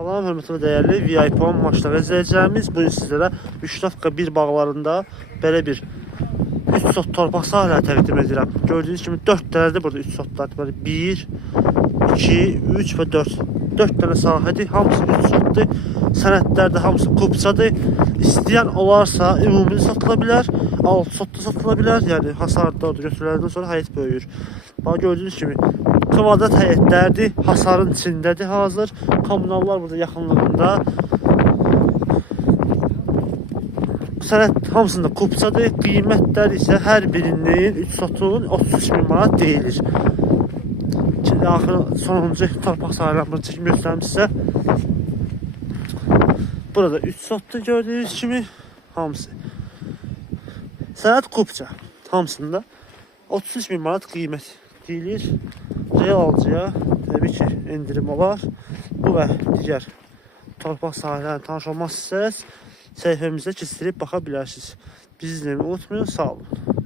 Salam, hörmətli və dəyərli VIP maçları izləyəcəyimiz bugün sizlərə Müştəfqa 1 bağlarında belə bir 3 sot torpaq sahələri təqdim edirəm. Gördüyünüz kimi 4 dənədir burada 3 sotlar. 1, 2, 3 və 4. 4 dənə sahədir, hamısı 3 sotdur. Sənədlər də hamısı kupçadır. İstəyən olarsa ümumi satıla bilər, 6 sotda satıla bilər. Yəni hasarda orada götürüləndən sonra həyət böyüyür. Bax gördüyünüz kimi kvadrat həyətlərdir, hasarın içindədir hazır. Kommunallar burada yaxınlığında. Sənəd hamısında kupçadır. Qiymətlər isə hər birinin 3 sotun 33.000 manat deyilir. Axırı sonuncu torpaq sahələrini çəkim göstərim sizə. Burada 3 sotdur gördüyünüz kimi hamısı. Sənəd kupça hamısında 33.000 manat qiymət deyilir. Real alıcıya təbii ki endirim olar. Bu və digər torpaq sahələrini tanış olmaq istəsəniz səhifəmizə keçirib baxa bilərsiniz. Bizi izləməyi unutmayın. Sağ olun.